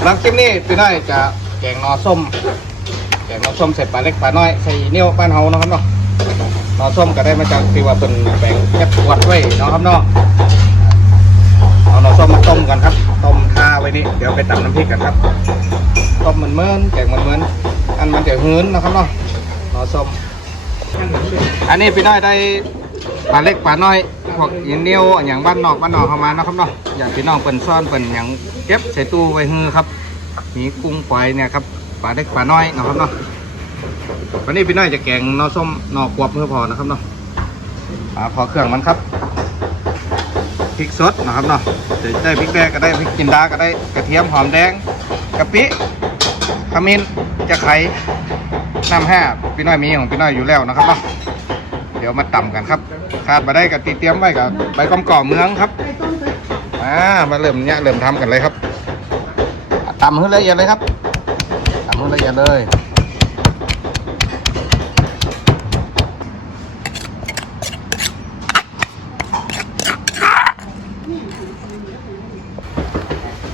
ำหรับคลิปนี้พี่น้อยจะแกงหนอส้ม แกงหนอส้มใส่ปลาเล็กปลาน้อยใส่เนียวบ้านเฮาเนาะครับเนาะหนอส้มก็ได้มาจากที่ว่าเป็นแบ่งแคบขวดไว้เนาะครับเนาะเอาหนอส้มมาต้มกันครับ ต้มทาไว้นี่เดี๋ยวไปตำน้ำพริกกันครับต้มเหมือนเมินแกงเหมือนเมินอันมันจะหืนนะครับเนาะหนอส้มอันนี้พี่น้อยได้ ปลาเล็กปลาน้อยพวกยินเนียวอย่างบ้านนอกบ้านนอกเข้ามานะครับเนาะอย่างพี่น้องเปิ่นซ่อนเปิ่นอย่างเก็บใส่ตู้ไว้ฮือครับ มีกุ้งปล่อยเนี่ยครับปลาเล็กปลาน้อยนะครับเนาะวันนี้พี่น้อยจะแกงนอส้มนอกวบเพื่อพอนะครับเนาะปลาพอเครื่องมันครับพริกสดนะครับเนาะจะได้พริกแดงก็ได้พริกจินดาก็ได้กระเทียมหอมแดงกะปิขมิ้นจะไข่น้ำแห้พี่น้อยมีของพี่น้อยอยู่แล้วนะครับเนาะ เดี๋ยวมาตำกันครับขาดมาได้กับตีเตรียมไว้กับใบกอมก่อเมืองครับอ่ามาเริ่มเนี้ยเริ่มทำกันเลยครับตำให้ละเอียดเลยครับตำให้ละเอียดเลย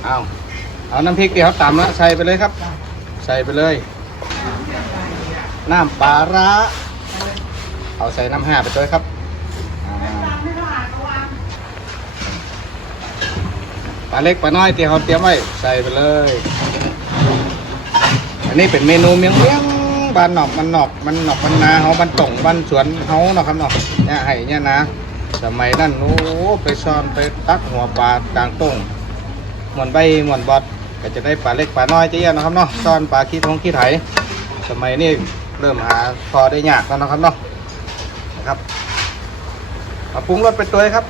เอาเอาน้ำพริกที่เขาตำแล้วใส่ไปเลยครับ ใส่ไปเลย น้ำปลาร้า เอาใส่น้ำห้าไปด้วยครับปลาเล็กปลาน้อยที่เขาเตรียมไว้ใส่ไปเลย อันนี้เป็นเมนูเมียงเมียงบ้านหนอกมันหนอกมันหนอกมันนาเขาบ้านต่งบ้านสวนเขาเนาะครับเนาะเนี่ยไห้เนี่ยนะสมัยนั้นโอ้ไปซ่อนไปตักหัวปลาต่างต้งหมวนใบหมวนบอดก็จะได้ปลาเล็กปลาน้อยเจ๊ยนะครับเนาะซ่อนปลาขี้ทงขี้ไถ สมัยนี้เริ่มหาพอได้ยากแล้วนะครับเนาะ ครับเอาปรุงรสไปตัวครับ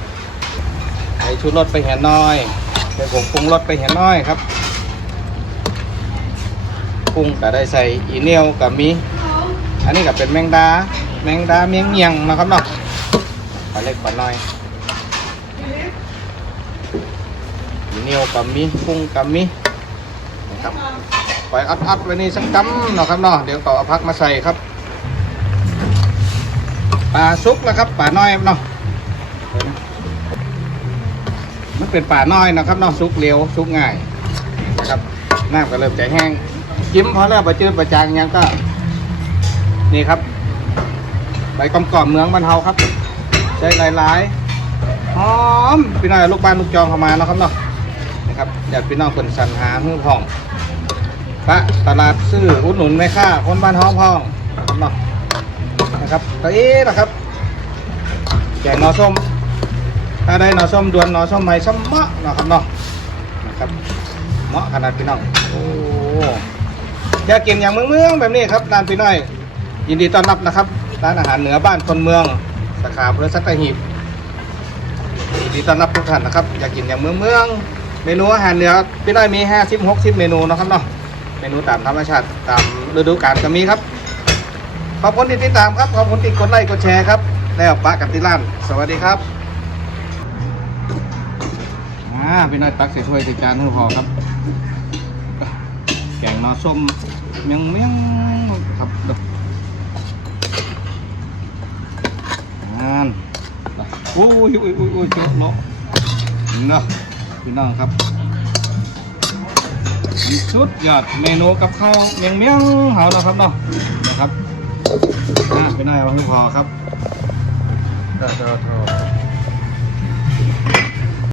ใส่ชูรสไปเห็นน้อยใส่ผงปรุงรสไปเห็นน้อยครับกุ้งก็ได้ใส่อีเนียวกับมี อันนี้ก็เป็นแมงดา แมงดาเมียงเมียงนะครับเนาะปลาเล็กปลาน้อยอีเนียวกับมีกุ้งกับมีนะครับปล่อยอัดๆไว้นี่สักกำเนะครับเนาะเดี๋ยวต่อเอาพักมาใส่ครับ ปลาซุกแล้วครับปลาน้อยเนาะมันเป็นป่าน้อยนะครับเนาะซุกเร็วซุกง่ายนะครับน้ำก็เริ่มจะแห้งจิ้มพอแล้วประจืดประจางยังก็ นี่ครับใบกำกอมเมืองบ้านเฮาครับใช้หลายๆหอมพี่น้องลูกบ้านลูกจองเข้ามาเนาะครับเนาะนะครับอยากพี่น้องคนสรรหามือพองพระตลาดซื้ออุดหนุนแม่ค้าคนบ้านห้องพองเนาะ นะครับตัวเอ๊ะนะครับแกงนอส้ม ถ้าได้นอส้มดวนนอส้มใหม่ส้มเมาะนะครับเนาะนะครับเหมาะขนาดพี่น้องโอ้อยากกินอย่างเมืองเมืองๆแบบนี้ครับร้านพี่น้อย ยินดีต้อนรับนะครับร้านอาหารเหนือบ้านคนเมืองสาขาอำเภอสัตหีบยินดีต้อนรับทุกท่านนะครับ อยากกินอย่างเมืองเมืองเมนูอาหารเหนือพี่น้อยมีห้าสิบหกสิบเมนูนะครับเนาะเมนูตามธรรมชาติตามฤดูกาลก็มีครับ ขอบคุณที่ติดตามครับขอบคุณที่กดไลค์กดแชร์ครับ แล้วปะกับที่ร้านสวัสดีครับอ่าพี่น้อยตักใส่ถ้วยใส่จานให้พอครับ แกงนอส้มเมียงเมียงครับเด้ออ่านโอ้ยโอ้ยโอ้ยโอ้ยเจ้าเนาะเนาะพี่น้องครับสุดยอดเมนูกับข้าวเมียงเมียงเฮาเนะครับเนาะนะครับ อ่าพี่น้อยเอาให้พอครับเด้อเด้อเด้อ